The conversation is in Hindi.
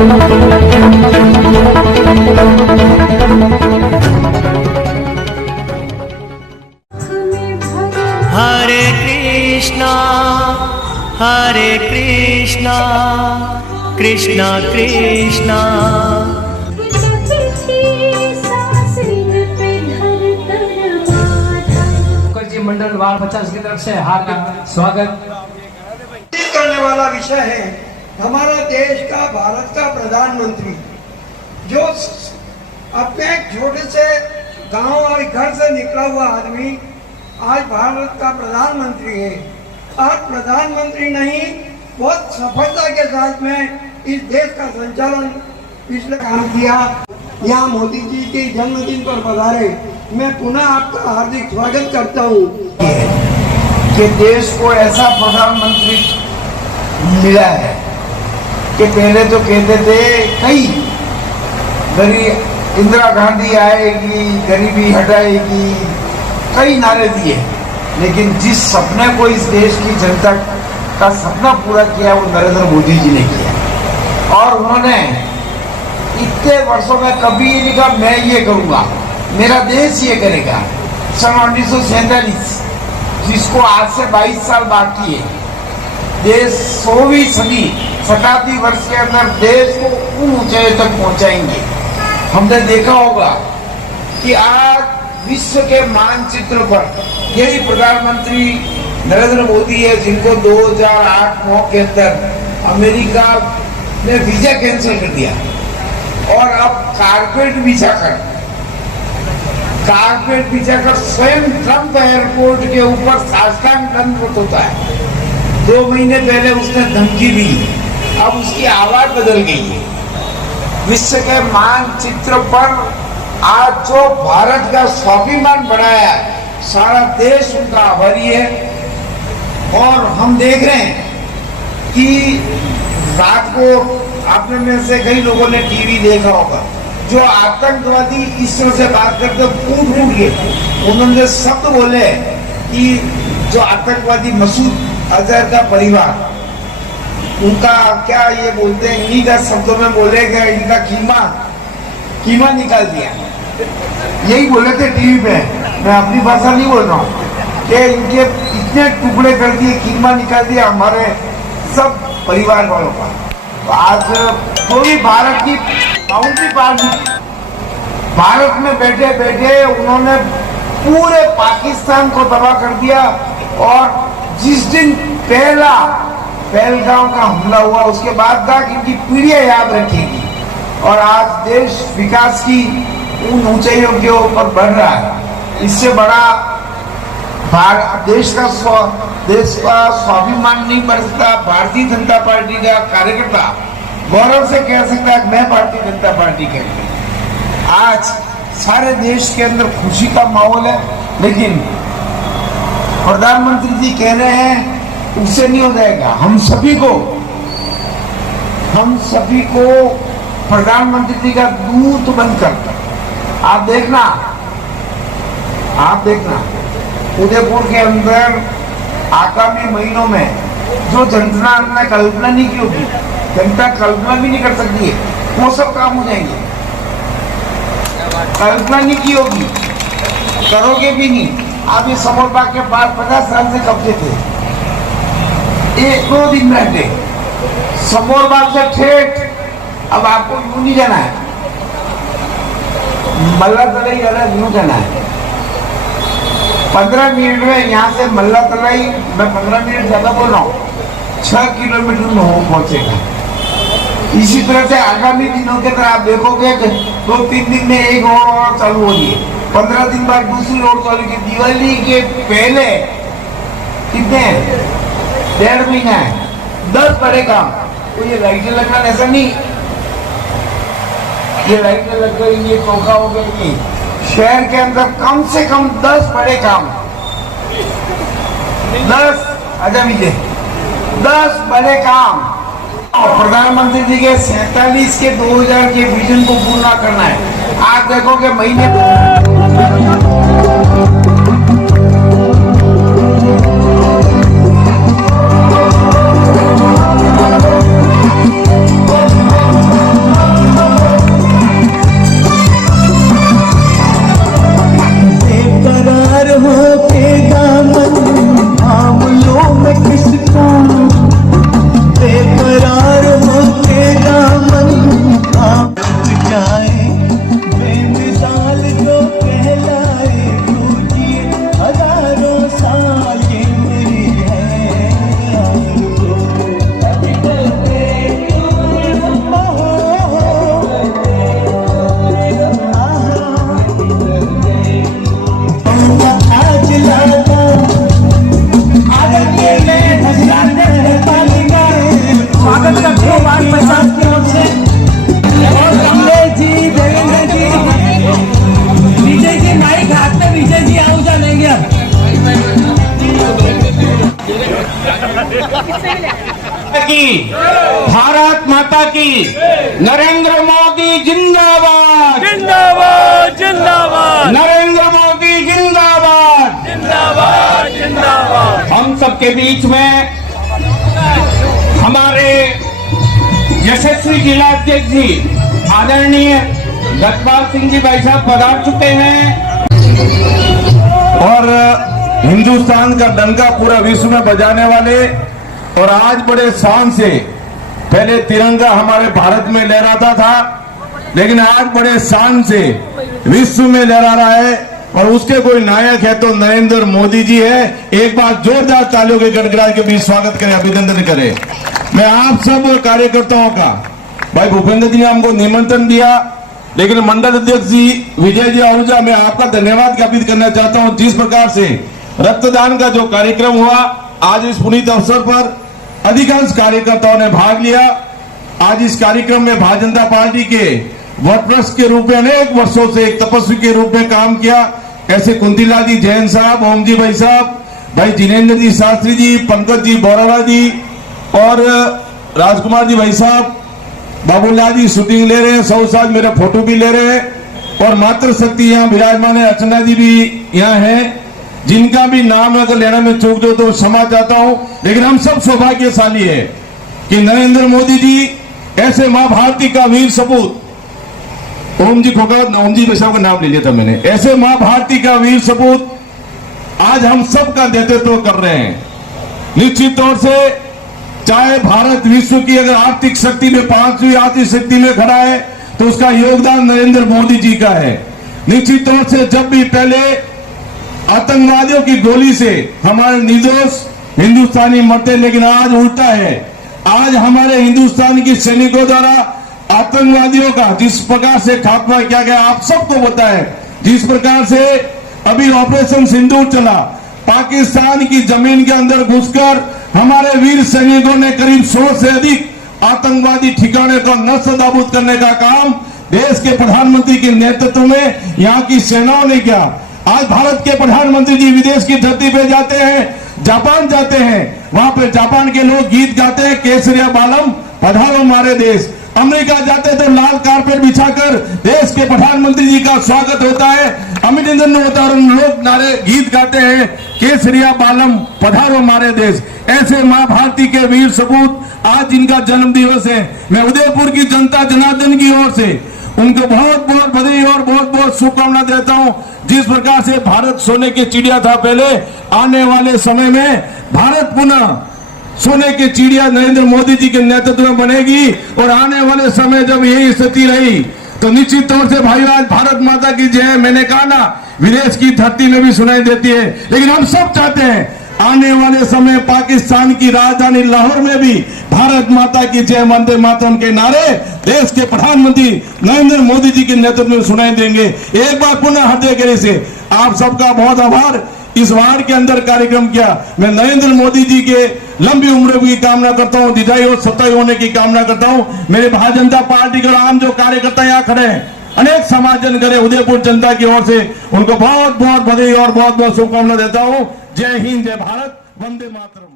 हरे कृष्णा कृष्णा कृष्णा मुखर्जी मंडल वार्ड 50 की तरफ से हार्दिक स्वागत करने वाला विषय है। हमारा देश का, भारत का प्रधानमंत्री जो अपने एक छोटे से गांव और घर से निकला हुआ आदमी आज भारत का प्रधानमंत्री है। और प्रधानमंत्री नहीं, बहुत सफलता के साथ में इस देश का संचालन पिछले काम किया। यहाँ मोदी जी के जन्मदिन पर पधारे, मैं पुनः आपका हार्दिक स्वागत करता हूँ कि देश को ऐसा प्रधानमंत्री मिला है कि पहले तो कहते थे कई गरीब इंदिरा गांधी आएगी, गरीबी हटाएगी, कई नारे दिए, लेकिन जिस सपने को इस देश की जनता का सपना पूरा किया वो नरेंद्र मोदी जी ने किया। और उन्होंने इतने वर्षों में कभी ये नहीं कहा मैं ये करूंगा, मेरा देश ये करेगा। सन 1947 जिसको आज से 22 साल बाकी है, देश 100वीं सदी शताब्दी वर्ष के अंदर देश को उन ऊंचाई तक पहुंचाएंगे। हमने देखा होगा कि आज विश्व के मानचित्र पर यही प्रधानमंत्री नरेंद्र मोदी है, जिनको 2008-9 के अंदर अमेरिका ने वीजा कैंसिल कर दिया और अब कारपेट बिछाकर स्वयं ट्रंप एयरपोर्ट के ऊपर साष्टांग दंडवत होता है। 2 महीने पहले उसने धमकी दी, अब उसकी आवाज बदल गई है। विश्व के मानचित्र पर आज जो भारत का स्वाभिमान बढ़ाया, सारा देश उनका आभारी है। और हम देख रहे हैं कि रात को आपने में से कई लोगों ने टीवी देखा होगा, जो आतंकवादी इस तरह से बात करते फूट के उन्होंने शब्द बोले कि जो आतंकवादी मसूद अजहर का परिवार, उनका क्या ये बोलते हैं, इन्हीं का शब्दों में बोले गए, इनका कीमा निकाल दिया। यही बोले थे टीवी पे, मैं अपनी भाषा नहीं बोल रहा हूँ, कि इनके इतने टुकड़े कर दिए, कीमा निकाल दिया हमारे सब परिवार वालों का। तो आज तो भी भारत की बाउंड्री पार नहीं, भारत में बैठे बैठे उन्होंने पूरे पाकिस्तान को तबाह कर दिया। और जिस दिन पहला पहलगाम का हमला हुआ, उसके बाद तक इनकी पीढ़ियां याद रखेगी। और आज देश विकास की उन ऊंचाइयों के ऊपर बढ़ रहा है। इससे बड़ा देश का स्वाभिमान नहीं बढ़ सकता। भारतीय जनता पार्टी का कार्यकर्ता गौरव से कह सकता है मैं भारतीय जनता पार्टी के। आज सारे देश के अंदर खुशी का माहौल है, लेकिन प्रधानमंत्री जी कह रहे हैं उससे नहीं हो जाएगा। हम सभी को प्रधानमंत्री जी का दूत बनकर आप देखना उदयपुर के अंदर आगामी महीनों में जो जनता ने कल्पना नहीं की होगी, जनता कल्पना भी नहीं कर सकती है, वो सब काम हो जाएंगे। कल्पना नहीं की होगी, करोगे भी नहीं। आप ये समोरबाग के पास 50 साल से कब्जे थे, 1-2 दिन रहते समोरबाग से ठेठ, अब आपको यूं नहीं जाना है, मल्ला तलाई यूं जाना है। 15 मिनट में यहाँ से मल्ला तलाई, मैं 15 मिनट ज्यादा बोल रहा हूँ, 6 किलोमीटर में हो पहुंचेगा। इसी तरह से आगामी दिनों के अंदर आप देखोगे 2-3 दिन में एक रोड चालू हो रही है, 15 दिन बाद दूसरी रोड चालू की। दिवाली के पहले कितने 1.5 महीना है, 10 बड़े काम। तो ये लाइटें लगना ऐसा नहीं, ये लाइटें लग गई, ये चौका हो गया, ये शहर के अंदर कम से कम 10 बड़े काम, 10 बड़े काम। और प्रधानमंत्री जी के 47 के 2000 के विजन को पूरा करना है। आप देखोगे महीने लाख 50 की ओर से और कमलेश जी, देवेंद्र जी, विजय जी माइक हाथ में, विजय जी आओ जानेंगे अब। की भारत माता की, नरेंद्र मोदी जिंदाबाद, जिंदाबाद जिंदाबाद नरेंद्र मोदी जिंदाबाद, जिंदाबाद जिंदाबाद। हम सबके बीच में हमारे यशस्वी जिलाध्यक्ष जी आदरणीय गतपाल सिंह जी भाई साहब पधार चुके हैं और हिंदुस्तान का डंका पूरा विश्व में बजाने वाले, और आज बड़े शान से, पहले तिरंगा हमारे भारत में लहराता था, लेकिन आज बड़े शान से विश्व में लहरा रहा है, और उसके कोई नायक है तो नरेंद्र मोदी जी है। एक बार जोरदार तालियों के गड़गड़ाहट के बीच स्वागत करें, अभिनंदन करें। मैं आप सब कार्यकर्ताओं का, भाई भूपेंद्र जी ने हमको निमंत्रण दिया, लेकिन मंडल अध्यक्ष जी विजय जी आहूजा, मैं आपका धन्यवाद ज्ञापित करना चाहता हूं। जिस प्रकार से रक्तदान का जो कार्यक्रम हुआ, आज इस पुनीत अवसर पर अधिकांश कार्यकर्ताओं ने भाग लिया। आज इस कार्यक्रम में भारतीय जनता पार्टी के वटवृक्ष के रूप में अनेक वर्षों से एक तपस्वी के रूप में काम किया, ऐसे कुंतीलाल जी जैन साहब, ओम जी भाई साहब, भाई जिनेन्द्र जी शास्त्री जी, पंकज जी बोराला जी और राजकुमार जी भाई साहब, बाबूलाल जी शूटिंग ले रहे हैं, सौ साज मेरा फोटो भी ले रहे हैं, और मातृ शक्ति यहाँ विराजमान है, अर्चना जी भी यहाँ है, जिनका भी नाम अगर लेना में चूक दो तो क्षमा चाहता हूं। लेकिन हम सब सौभाग्यशाली है कि नरेंद्र मोदी जी ऐसे मां भारती का वीर सपूत, ओम जी भाई साहब का नाम ले लिया था मैंने, ऐसे मां भारती का वीर सपूत आज हम सब का नेतृत्व कर रहे हैं। निश्चित तौर से चाहे भारत विश्व की अगर आर्थिक शक्ति में 5वीं आर्थिक शक्ति में खड़ा है तो उसका योगदान नरेंद्र मोदी जी का है। निश्चित तौर से जब भी पहले आतंकवादियों की गोली से हमारे निर्दोष हिंदुस्तानी मरते, लेकिन आज उल्टा है। आज हमारे हिंदुस्तान की सैनिकों द्वारा आतंकवादियों का जिस प्रकार से खात्मा किया गया, आप सबको पता है। जिस प्रकार से अभी ऑपरेशन सिंदूर चला, पाकिस्तान की जमीन के अंदर घुसकर हमारे वीर सैनिकों ने करीब 100 से अधिक आतंकवादी ठिकाने को नष्ट-नाबूद करने का काम देश के प्रधानमंत्री के नेतृत्व में यहाँ की सेनाओं ने किया। आज भारत के प्रधानमंत्री जी विदेश की धरती पे जाते हैं, जापान जाते हैं, वहां पे जापान के लोग गीत गाते हैं, केसरिया बालम पधारो हमारे देश। अमेरिका जाते तो लाल कारपेट बिछाकर देश के प्रधानमंत्री जी का स्वागत होता है, अभिनंदन होता है, लोग नारे गीत गाते हैं, केसरिया बालम पधारो हमारे देश। ऐसे मां भारती के वीर सपूत आज जिनका जन्म दिवस है, मैं उदयपुर की जनता जनार्दन की ओर से उनको बहुत बहुत बधाई और बहुत बहुत शुभकामना देता हूं। जिस प्रकार से भारत सोने की चिड़िया था पहले, आने वाले समय में भारत पुनः सोने की चिड़िया नरेंद्र मोदी जी के नेतृत्व में बनेगी, और आने वाले समय जब यही स्थिति रही तो निश्चित तौर से भाई आज भारत माता की जय, मैंने कहा ना, विदेश की धरती में भी सुनाई देती है। लेकिन हम सब चाहते हैं आने वाले समय पाकिस्तान की राजधानी लाहौर में भी भारत माता की जय, वंदे मातरम के नारे देश के प्रधानमंत्री नरेंद्र मोदी जी के नेतृत्व में सुनाई देंगे। एक बार पुनः हृदय गहरे से आप सबका बहुत आभार। इस वार्ड के अंदर कार्यक्रम किया, मैं नरेंद्र मोदी जी के लंबी उम्र की कामना करता हूं, दीर्घायु और सतायु होने की कामना करता हूं। मेरे भारतीय जनता पार्टी के आम जो कार्यकर्ता यहाँ खड़े हैं, अनेक समाजन करे, उदयपुर जनता की ओर से उनको बहुत बहुत बधाई और बहुत बहुत शुभकामना देता हूं। जय हिंद, जय भारत, वंदे मातरम।